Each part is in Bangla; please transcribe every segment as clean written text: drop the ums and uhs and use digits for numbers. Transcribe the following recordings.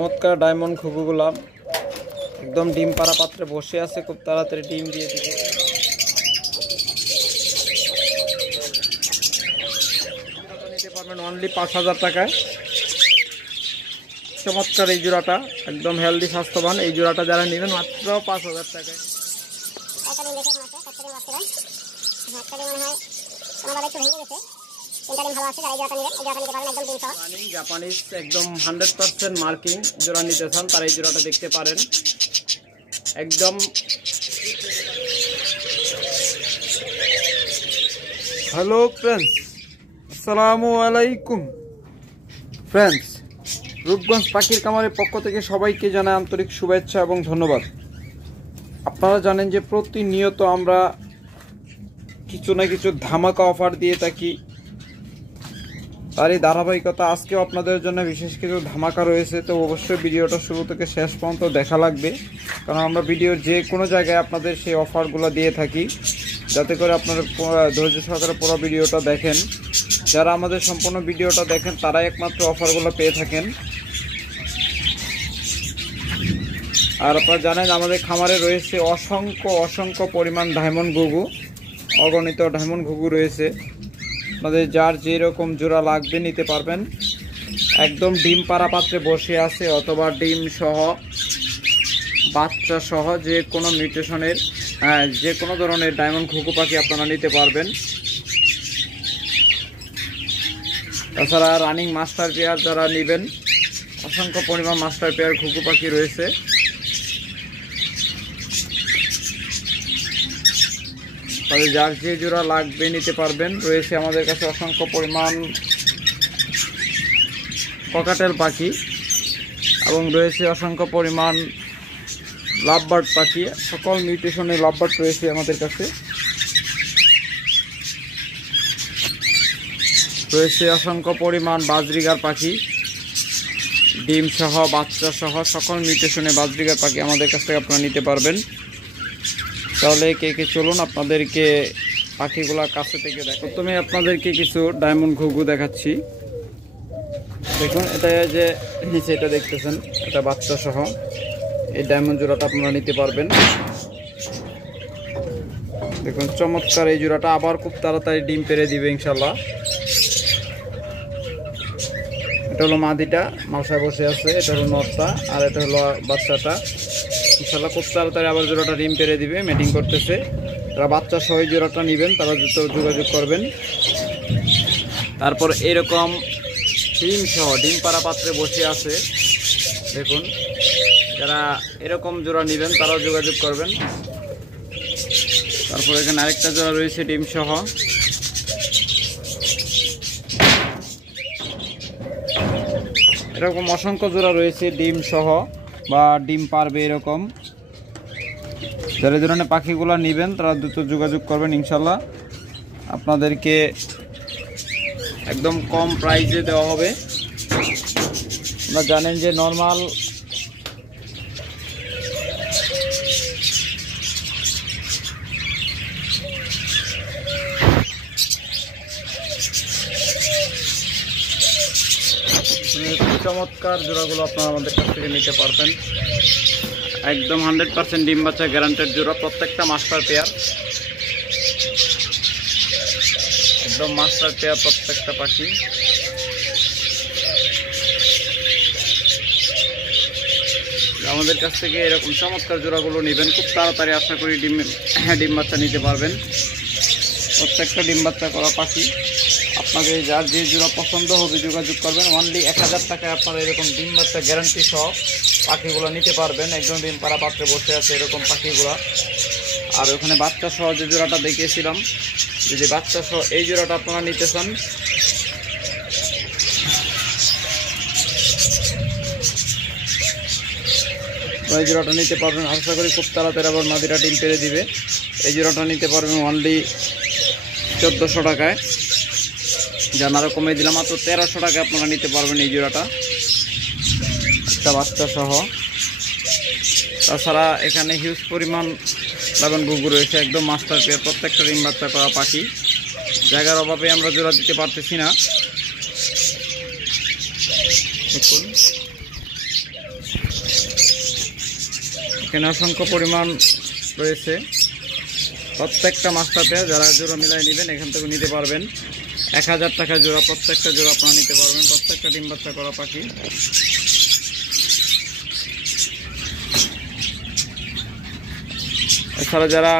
চমৎকার ডায়মন্ড ঘুঘুগুলা একদম ডিম পাড়া পাত্রে বসে আছে, খুব তাড়াতাড়ি ডিম দিয়ে দিবে। নিতে পারবেন অনলি ৫,০০০ টাকায়। চমৎকার এই জোড়াটা একদম হেলদি স্বাস্থ্যবান। এই জোড়াটা যারা নেবেন মাত্র ৫,০০০ টাকায়। জাপানিজ একদম 100% মার্কিং জোড়া নিতে চান তারা এই জোড়াটা দেখতে পারেন। একদম হ্যালো ফ্রেন্ডস, আসসালামু আলাইকুম ফ্রেন্ডস। রূপগঞ্জ পাখির খামারের পক্ষ থেকে সবাইকে জানাই আন্তরিক শুভেচ্ছা এবং ধন্যবাদ। আপনারা জানেন যে প্রতিনিয়ত আমরা কিছু না কিছু ধামাকা অফার দিয়ে থাকি, তারই ধারাবাহিকতা আজকেও আপনাদের জন্য বিশেষ কিছু ধামাকা রয়েছে। তো অবশ্যই ভিডিওটা শুরু থেকে শেষ পর্যন্ত দেখা লাগবে, কারণ আমরা ভিডিওর যে কোনো জায়গায় আপনাদের সেই অফারগুলো দিয়ে থাকি, যাতে করে আপনারা ধৈর্য সহকারে পুরো ভিডিওটা দেখেন। যারা আমাদের সম্পূর্ণ ভিডিওটা দেখেন তারাই একমাত্র অফারগুলো পেয়ে থাকেন। আর আপনারা জানেন আমাদের খামারে রয়েছে অসংখ্য পরিমাণ ডায়মন্ড ঘুঘু, অগণিত ডায়মন্ড ঘুঘু রয়েছে। আপনাদের যার যেরকম জোড়া লাগবে নিতে পারবেন। একদম ডিম পাড়া পাত্রে বসে আছে অথবা ডিম সহ বাচ্চা সহ যে কোনো মিউটেশনের যে কোনো ধরনের ডায়মন্ড ঘুঘু পাখি আপনারা নিতে পারবেন। তাছাড়া রানিং মাস্টার পেয়ার যারা নেবেন, অসংখ্য পরিমাণ মাস্টার পেয়ার ঘুঘু পাখি রয়েছে। তাহলে যার যে জোড়া লাগবে নিতে পারবেন। রয়েছে আমাদের কাছে অসংখ্য পরিমাণ ককাটেল পাখি এবং রয়েছে অসংখ্য পরিমাণ লাভবার্ড পাখি। সকল মিউটেশনের লাভবার্ড রয়েছে আমাদের কাছে। রয়েছে অসংখ্য পরিমাণ বাজরিগার পাখি, ডিম সহ বাচ্চা সহ সকল মিউটেশনের বাজরিগার পাখি আমাদের কাছ থেকে আপনারা নিতে পারবেন। তাহলে কে চলুন আপনাদেরকে পাখিগুলোর কাছে থেকে দেখো। প্রথমে আপনাদেরকে কিছু ডায়মন্ড ঘুঘু দেখাচ্ছি। দেখুন, এটা যে নিচে এটা দেখতেছেন, এটা বাচ্চা সহ এই ডায়মন্ড জোড়াটা আপনারা নিতে পারবেন। দেখুন চমৎকার এই জোড়াটা, আবার খুব তাড়াতাড়ি ডিম পেড়ে দিবে ইনশাল্লাহ। এটা হলো মাদিটা, মাসায় বসে আছে। এটা হলো নরটা, আর এটা হলো বাচ্চাটা। ইনশাল্লাহ খুব তাড়াতাড়ি আবার জোড়াটা ডিম পেড়ে দিবে, মেটিং করতেছে। তারা বাচ্চা সহ জোড়াটা নেবেন তারা যোগাযোগ করবেন। তারপর এরকম ডিম সহ ডিম পাড়া পাত্রে বসে আছে। দেখুন, যারা এরকম জোড়া নেবেন তারাও যোগাযোগ করবেন। তারপর এখানে আরেকটা জোড়া রয়েছে ডিম সহ। এরকম অসংখ্য জোড়া রয়েছে ডিম সহ বা ডিম পারবে এরকম। যারা ধরনের পাখিগুলো নেবেন তারা দ্রুত যোগাযোগ করবেন। ইনশাল্লাহ আপনাদেরকে একদম কম প্রাইসে দেওয়া হবে। আপনারা জানেন যে নর্মাল চমৎকার জোড়াগুলো আপনারা আমাদের কাছ থেকে নিতে পারবেন। একদম 100% ডিম বাচ্চা গ্যারান্টেড জোড়া, প্রত্যেকটা মাস্টার পেয়ার, একদম মাস্টার পেয়ার প্রত্যেকটা পাখি। আমাদের কাছ থেকে এরকম চমৎকার জোড়াগুলো নেবেন, খুব তাড়াতাড়ি আশা করি ডিম বাচ্চা নিতে পারবেন। প্রত্যেকটা ডিম বাচ্চা করা পাখি। আপনাদের যার যে জোড়া পছন্দ হবে যোগাযোগ করবেন। অনলি 1000 টাকায় আপনারা এরকম ডিম বাচ্চা গ্যারান্টি সহ পাখিগুলো নিতে পারবেন। একদম ডিম পাড়া পাত্রে বসে আছে এরকম পাখিগুলো। আর ওখানে বাচ্চা সহ যে জোড়াটা দেখিয়েছিলাম, যদি বাচ্চা সহ এই জোড়াটা আপনারা নিতে চান, এই জোড়াটা নিতে পারবেন। আশা করি খুব তাড়াতাড়ি আবার মাদিরা ডিম পেড়ে দিবে। এই জোড়াটা নিতে পারবেন অনলি 1400 টাকায়। যান আরও কমে দিলাম, মাত্র 1300 টাকায় আপনারা নিতে পারবেন এই জোড়াটা, একটা বাচ্চা সহ। তাছাড়া এখানে হিউজ পরিমাণ ডায়মন্ড ঘুঘু রয়েছে, একদম মাস্টার পেয়ার, প্রত্যেকটা ডিম বাচ্চা করা পাখি। জায়গার অভাবে আমরা জোড়া দিতে পারতেছি না। দেখুন এখানে অসংখ্য পরিমাণ রয়েছে। প্রত্যেকটা মাস্টার পেয়ার যারা জোড়া মিলাই নেবেন এখান থেকে নিতে পারবেন। 1000 টাকা জোড়া, প্রত্যেকটা জোড়া আপনারা নিতে পারবেন। প্রত্যেকটা ডিম বাচ্চা করা পাখি। এছাড়া যারা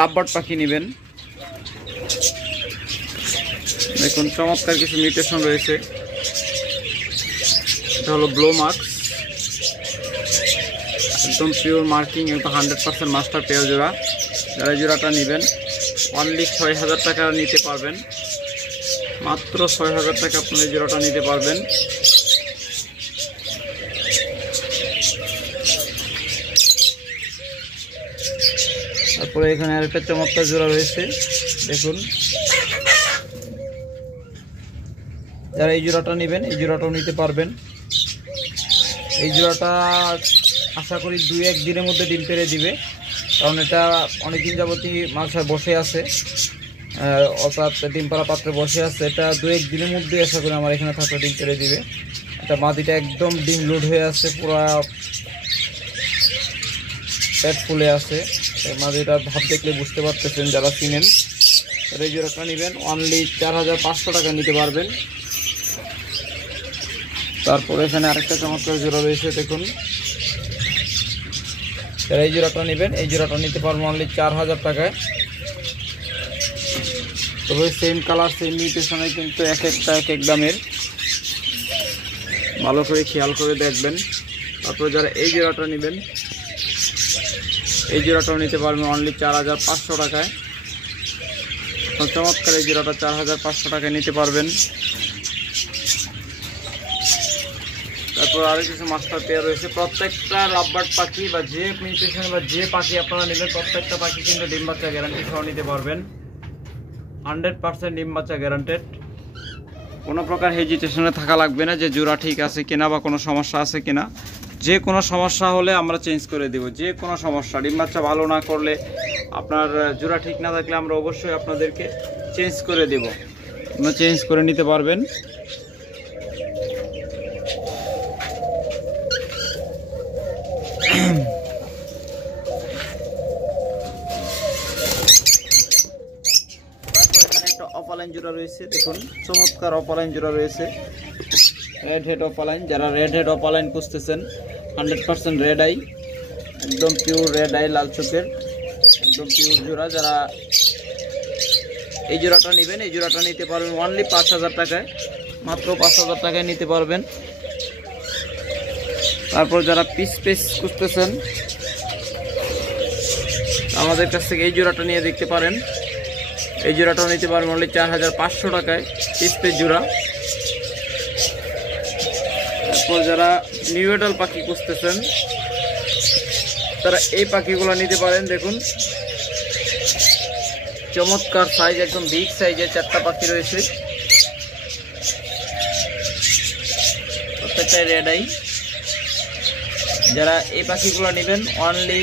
লাভবার্ড পাখি নেবেন, দেখুন চমৎকার কিছু মিউটেশন রয়েছে। এটা হলো ব্লো মার্কস, একদম পিওর মার্কিং, একদম 100% মাস্টার পেয়ার জোড়া। যারা এই জোড়াটা নেবেন অনলি 6000 টাকা নিতে পারবেন। মাত্র 6000 টাকা আপনারা এই জোড়াটা নিতে পারবেন। তারপরে এখানে আরেকটা চমৎকার জোড়া রয়েছে, দেখুন। যারা এই জোড়াটা নেবেন এই জোড়াটাও নিতে পারবেন। এই জোড়াটা আশা করি 2-1 দিনের মধ্যে ডিম পেড়ে দিবে, কারণ এটা অনেকদিন যাবতই মাছায় বসে আছে, অর্থাৎ ডিম পাড়া পাত্রে বসে আছে। এটা 2-1 দিনের মধ্যে আশা করি আমার এখানে থাকলে ডিম পেড়ে দিবে। এটা মাদিটা একদম ডিম লোড হয়ে আছে, পুরা পেট ফুলে আছে। মাদিটা ভাব দেখলে বুঝতে পারতেছেন যারা চিনেন। এই জোড়াটা নেবেন অনলি 4500 টাকা নিতে পারবেন। তারপরে এখানে আরেকটা চমৎকার জোড়া রয়েছে, দেখুন। যারা এই জোড়াটা নেবেন এই জোড়াটা নিতে পারবেন অনলি 4000 টাকায়। তবে সেম কালার সেম মিউটেশনে কিন্তু এক একটা এক এক দামের, ভালো করে খেয়াল করে দেখবেন। তারপর যারা এই জোড়াটা নেবেন এই জোড়াটাও নিতে পারবেন অনলি 4500 টাকায়। চমৎকার এই জোড়াটা 4500 টাকায় নিতে পারবেন। তারপর আরও কিছু মাস্টার পেয়ার রয়েছে। প্রত্যেকটা লাভবার্ড পাখি বা যে মিউটেশন বা যে পাখি আপনারা নেবেন প্রত্যেকটা পাখি কিন্তু ডিম বাচ্চা গ্যারান্টি সহ নিতে পারবেন। 100% ডিম বাচ্চা গ্যারান্টেড। কোনো প্রকার হেজিটেশনে থাকা লাগবে না যে জোড়া ঠিক আছে কিনা বা কোনো সমস্যা আছে কিনা। যে কোনো সমস্যা হলে আমরা চেঞ্জ করে দেব। যে কোনো সমস্যা, ডিম বাচ্চা ভালো না করলে, আপনার জোড়া ঠিক না থাকলে আমরা অবশ্যই আপনাদেরকে চেঞ্জ করে দেব। আপনারা চেঞ্জ করে নিতে পারবেন। অপালাইন জোড়া রয়েছে, দেখুন চমৎকার অপালাইন জোড়া রয়েছে। রেড হেড অপালাইন, যারা রেড হেড অপালাইন খুঁজতেছেন 100% রেড আই, একদম পিওর রেড আই, লাল চোখের একদম পিওর জোড়া। যারা এই জোড়াটা নেবেন এই জোড়াটা নিতে পারবেন অনলি 5000 টাকায়। মাত্র 5000 টাকায় নিতে পারবেন। তারপর যারা পিস খুঁজতেছেন আমাদের কাছ থেকে এই জোড়াটা নিয়ে দেখতে পারেন। এই জোড়াটাও নিতে পারবেন অনলি 4500 টাকায়, পিস জোড়া। তারপর যারা নিউ এডাল পাখি খুঁজতেছেন তারা এই পাখিগুলো নিতে পারেন। দেখুন চমৎকার সাইজ, একদম বিগ সাইজের 4টা পাখি রয়েছে, প্রত্যেকটাই রেড আই। যারা এই পাখিগুলো নেবেন অনলি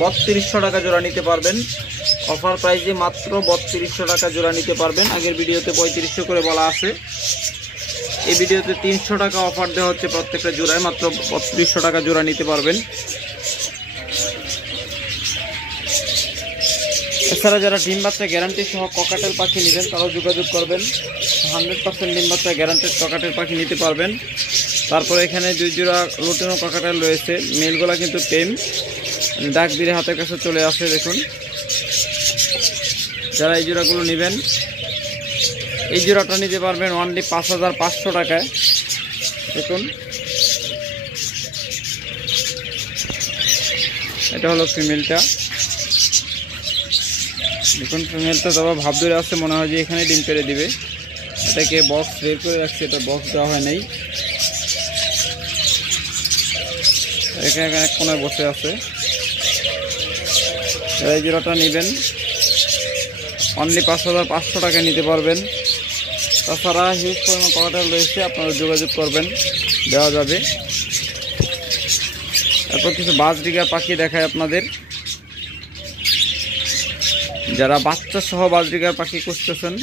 3200 টাকা জোড়া নিতে পারবেন। অফার প্রাইসে মাত্র 3200 টাকা জোড়া নিতে পারবেন। আগের ভিডিওতে 3500 করে বলা আছে, এই ভিডিওতে 300 টাকা অফার দেওয়া হচ্ছে প্রত্যেকটা জোড়ায়। মাত্র 3200 টাকা জোড়া নিতে পারবেন। এছাড়া যারা ডিম বাচ্চা গ্যারান্টি সহ ককাটেল পাখি নেবেন তারাও যোগাযোগ করবেন। 100% ডিম বাচ্চা গ্যারান্টেড ককাটেল পাখি নিতে পারবেন। তারপরে এখানে 2 জোড়া লুটিনো ককাটেল রয়েছে, মেলগুলা কিন্তু টেম, ডাক দিলে হাতের কাছে চলে আসে। দেখুন যারা এই জোড়াগুলো নেবেন এই জোড়াটা নিতে পারবেন অনলি 5500 টাকায়। দেখুন এটা হলো ফিমেলটা, দেখুন ফিমেলটা তবে ভাব ধরে আসছে, মনে হয় যে এখানে ডিম পেড়ে দিবে। এটাকে বক্স বের করে রাখছে, এটা বক্স দেওয়া হয় নাই, এখানে এক কোনায় বসে আছে। এই জোড়াটা নেবেন অনলি 5500 টাকা নিতে পারবেন। তাছাড়া হিউজ পরিমাণ ককাটেল রয়েছে, আপনারা যোগাযোগ করবেন, দেওয়া যাবে। তারপর কিছু বাজরিগা পাখি দেখায় আপনাদের। যারা বাচ্চা সহ বাজরিগার পাখি খুঁজতেছেন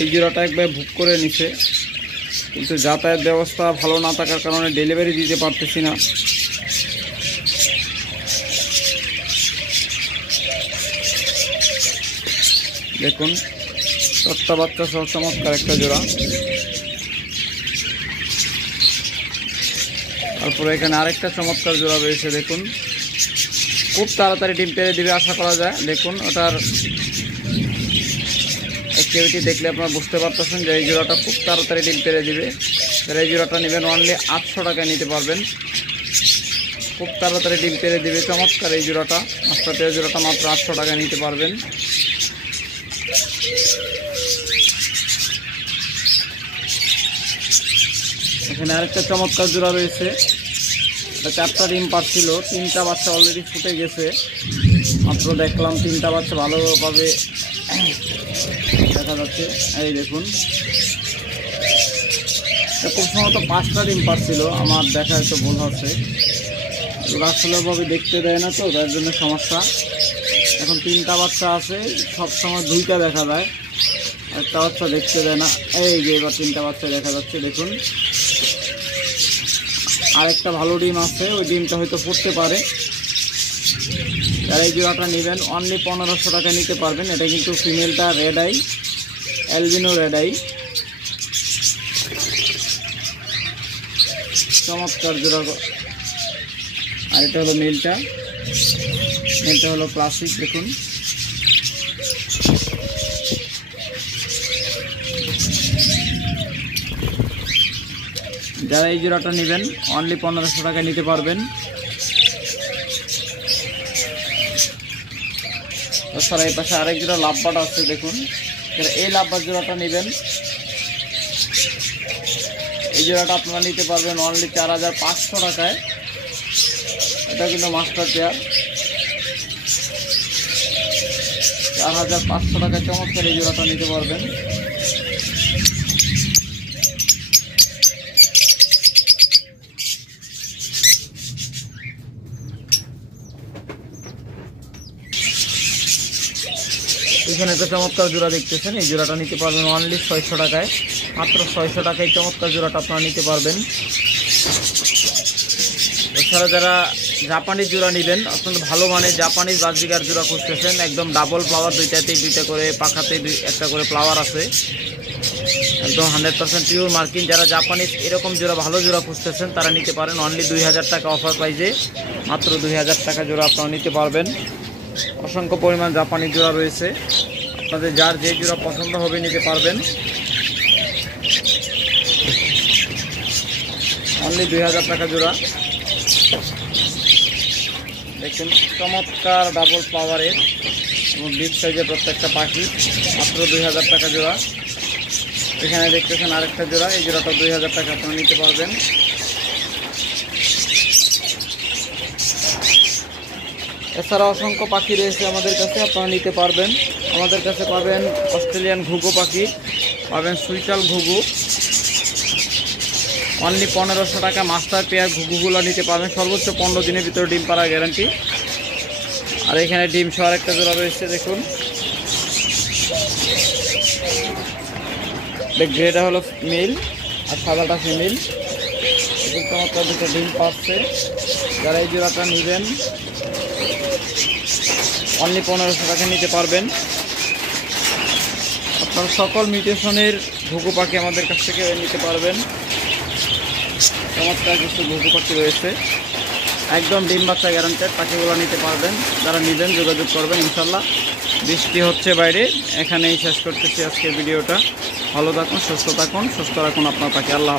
এই জোড়াটা একবার বুক করে নিছে, কিন্তু যাতায়াত ব্যবস্থা ভালো না থাকার কারণে ডেলিভারি দিতে পারতেছি না। দেখুন তত্তা বাচ্চা সহ চমৎকার একটা জোড়া। তারপরে এখানে আরেকটা চমৎকার জোড়া রয়েছে, দেখুন খুব তাড়াতাড়ি ডিম পেড়ে দিবে আশা করা যায়। দেখুন ওটার অ্যাক্টিভিটি দেখলে আপনারা বুঝতে পারতেছেন যে এই জোড়াটা খুব তাড়াতাড়ি ডিম পেড়ে দিবে। যারা এই জোড়াটা নেবেন অনলি 800 টাকায় নিতে পারবেন। খুব তাড়াতাড়ি ডিম পেড়ে দিবে, চমৎকার এই জোড়াটা। মাস্টার পেয়ার জোড়াটা মাত্র 800 টাকায় নিতে পারবেন। এখানে আরেকটা চমৎকার জোড়া রয়েছে, এটা 4টা ডিম পাচ্ছিল, 3টা বাচ্চা অলরেডি ফুটে গেছে। মাত্র দেখলাম 3টা বাচ্চা ভালোভাবে দেখা যাচ্ছে। এই দেখুন খুব সম্ভবত 5টা ডিম পাচ্ছিল, আমার দেখা একটু ভুল হচ্ছে। ওরা আসলে ভাবে দেখতে দেয় না, তো তার জন্য সমস্যা। এখন 3টা বাচ্চা আছে, সবসময় 2টা দেখা যায়, একটা বাচ্চা দেখতে দেয় না। এই যে এবার 3টা বাচ্চা দেখা যাচ্ছে, দেখুন আরেকটা ভালো ডিম আছে, ওই ডিমটা হয়তো ফুটতে পারে। যারা এই জোড়াটা নেবেন অনলি 1500 টাকায় নিতে পারবেন। এটা কিন্তু ফিমেলটা red eye, albino red eye, চমৎকার জোড়া। আর এটা হলো মেলটা, মেলটা হলো ক্লাসিক। দেখুন যারা এই জোড়াটা নেবেন অনলি 1500 টাকায় নিতে পারবেন। তাছাড়া এই পাশে আরেক জোড়া লাভবাট আছে, দেখুন যারা এই লাভবাট জোড়াটা নেবেন এই জোড়াটা আপনারা নিতে পারবেন অনলি 4500 টাকায়। এটা কিন্তু মাস্টার পেয়ার, 4500 টাকায় চমৎকার এই জোড়াটা নিতে পারবেন। এখানে একটা চমৎকার জোড়া দেখতেছেন, এই জোড়াটা নিতে পারবেন অনলি 600 টাকায়। মাত্র 600 টাকায় চমৎকার জোড়াটা আপনারা নিতে পারবেন। এছাড়া যারা জাপানিজ জোড়া নেবেন, অত্যন্ত ভালো মানের জাপানিজ বাজিকার জোড়া খুঁজতেছেন, একদম ডাবল ফ্লাওয়ার, দুইটাতেই 2টা করে পাখাতে একটা করে ফ্লাওয়ার আছে, একদম 100% পিওর মার্কিন। যারা জাপানিজ এরকম জোড়া ভালো জোড়া খুঁজতেছেন তারা নিতে পারেন অনলি 2000 টাকা অফার প্রাইজে। মাত্র 2000 টাকা জোড়া আপনারা নিতে পারবেন। অসংখ্য পরিমাণ জাপানি জোড়া রয়েছে, আপনাদের যার যে জোড়া পছন্দ হবে নিতে পারবেন। অনলি 2000 টাকা জোড়া। দেখুন চমৎকার ডাবল ফ্লাওয়ারের এবং বিগ সাইজের প্রত্যেকটা পাখি, মাত্র 2000 টাকা জোড়া। এখানে দেখতেছেন আরেকটা জোড়া, এই জোড়াটা 2000 টাকা আপনারা নিতে পারবেন। এছাড়া অসংখ্য পাখি রয়েছে আমাদের কাছে, আপনারা নিতে পারবেন। আমাদের কাছে পাবেন অস্ট্রেলিয়ান ঘুঘু পাখি, পাবেন সুইটাল ঘুঘু, অনলি 1500 টাকা। মাস্টার পেয়ার ঘুঘুগুলো নিতে পারবেন, সর্বোচ্চ 15 দিনের ভিতরে ডিম পাড়া গ্যারান্টি। আর এখানে ডিম সহ আরেকটা জোড়া রয়েছে, দেখুন গ্রেটা হলো মেল আর সাদাটা ফিমেল। দেখুন চমৎকার দুটো ডিম পাচ্ছে। যারা এই জোড়াটা নেবেন অনলি 1500 টাকা নিতে পারবেন। আপনারা সকল মিউটেশনের ঘুঘু পাখি আমাদের কাছ থেকে নিতে পারবেন। চমৎকার কিছু ঘুঘু পাখি রয়েছে, একদম ডিম বাচ্চা গ্যারান্টেড, পাখিগুলো নিতে পারবেন। যারা নেবেন যোগাযোগ করবেন ইনশাল্লাহ। বৃষ্টি হচ্ছে বাইরে, এখানেই শেষ করতেছি আজকের ভিডিওটা। ভালো থাকুন, সুস্থ থাকুন, সুস্থ রাখুন আপনার পাখি। আল্লাহ।